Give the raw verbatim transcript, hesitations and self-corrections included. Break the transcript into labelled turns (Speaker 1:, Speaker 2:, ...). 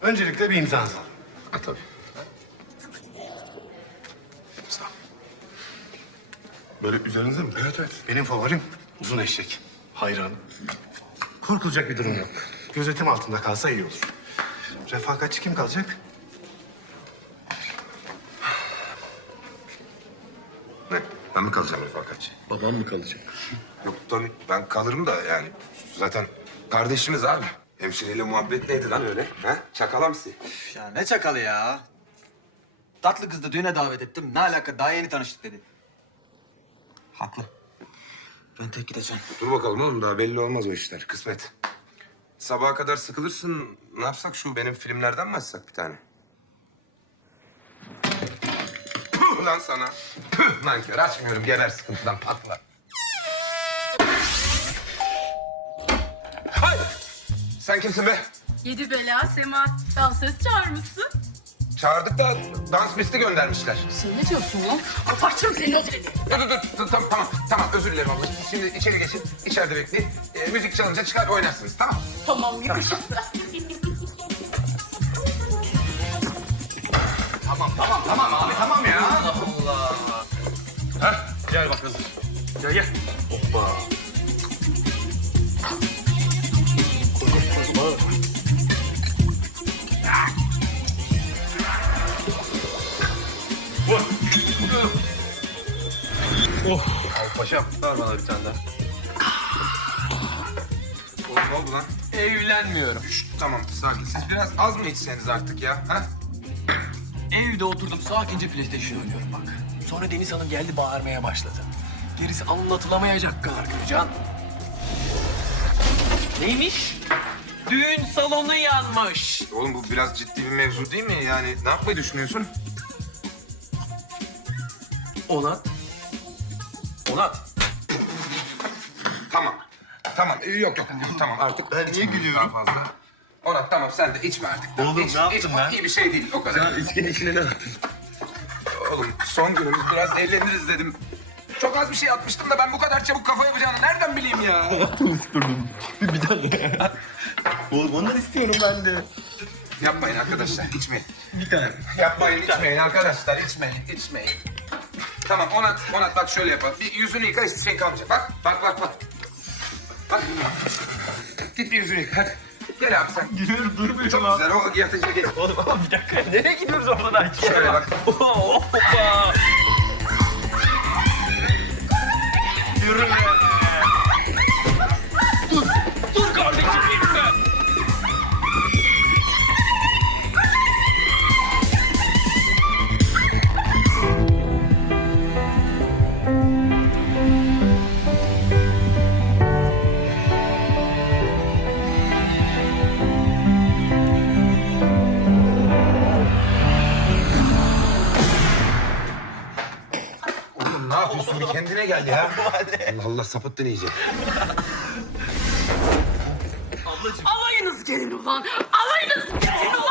Speaker 1: Öncelikle bir imzanızı alın.
Speaker 2: Ha tabii. Sağ ol. Böyle üzerinize mi?
Speaker 1: Evet evet. Benim favorim uzun eşek. Hayranım. Korkulacak bir durum yok. Gözetim altında kalsa iyi olur. Refakatçi kim kalacak?
Speaker 2: Ne? Ben mi kalacağım refakatçi?
Speaker 3: Babam mı kalacak?
Speaker 2: Yok tabii ben kalırım da yani. Zaten kardeşimiz abi. Hemşireyle muhabbet neydi lan öyle? Ha? Çakalamsi.
Speaker 4: Ya ne çakalı ya? Tatlı kızı da düğüne davet ettim. Ne alaka? Daha yeni tanıştık dedi. Haklı. Ben tek gideceğim.
Speaker 2: Dur bakalım oğlum daha belli olmaz o işler. Kısmet. Sabaha kadar sıkılırsın. Ne yapsak şu benim filmlerden mi açsak bir tane? Tüh lan sana. Tüh lan kör açmıyorum. Geber sıkıntıdan patla. Hay! Sen kimsin be?
Speaker 5: Yedi bela Sema. Dansöz çağırmışsın.
Speaker 2: Çağırdık da dans pisti göndermişler.
Speaker 5: Sen ne diyorsun lan? Abartırım senin o dilini.
Speaker 2: Dur dur dur. dur tamam tamam tamam özür dilerim abla. Şimdi içeri geçin. İçeride bekleyin. Ee, müzik çalınca çıkar oynarsınız tamam.
Speaker 5: Tamam yakışıklı.
Speaker 4: Tamam tamam tamam abi tamam ya. Allah Allah.
Speaker 3: Heh, gel bak hazır. Gel gel. Hoppa. Vur. Oh.
Speaker 2: Al paşam.
Speaker 3: Ver bana bir tane daha.
Speaker 2: Oğlum ne oldu lan?
Speaker 3: Evlenmiyorum.
Speaker 2: Şşt, tamam sakin. Siz biraz az mı içseniz artık ya? Ha?
Speaker 3: Evde oturdum sakince PlayStation oynuyorum bak. Sonra Deniz Hanım geldi bağırmaya başladı. Gerisi anlatılamayacak kadar Gülcan. Neymiş? Düğün salonu yanmış.
Speaker 2: Oğlum bu biraz ciddi bir mevzu değil mi? Yani ne yapmayı düşünüyorsun?
Speaker 3: Onat. Onat.
Speaker 2: Tamam. Tamam. Ee, Yok yok. Tamam artık. Ben niye gülüyorum? Daha fazla. Onat tamam sen de içme artık.
Speaker 3: Oğlum,
Speaker 2: İç,
Speaker 3: ne yaptın
Speaker 2: içme.
Speaker 3: lan?
Speaker 2: İyi bir şey değil. O kadar.
Speaker 3: İçkinin içine ne attın?
Speaker 2: Oğlum son günümüz biraz eğleniriz dedim. Çok az bir şey atmıştım da ben bu kadar çabuk kafa yapacağını nereden bileyim ya?
Speaker 3: Unuturdum. Bir tane. Oğlum ondan istiyorum ben de.
Speaker 2: Yapmayın arkadaşlar içmeyin.
Speaker 3: Bir tane.
Speaker 2: Yapmayın içmeyin arkadaşlar içmeyin içmeyin. Tamam Onat, Onat bak şöyle yapalım. Bir yüzünü yıka hiçbir şey kalmayacak. Bak, bak, bak, bak. Bak. Git bir yüzünü yıka hadi. Gel abi sen.
Speaker 3: Gidiyorum durmuyor
Speaker 2: Çok güzel o yatıcı geç.
Speaker 3: Oğlum ama bir dakika. Nereye gidiyoruz oradan?
Speaker 2: Şöyle bak.
Speaker 3: Hoppa. Yürü be. Dur. Dur kardeşim gitme.
Speaker 2: Oğlum ne yapıyorsun? Bir kendine gel ya. Allah Allah sapıttın iyice.
Speaker 5: Alayınız gelin ulan. Alayınız gelin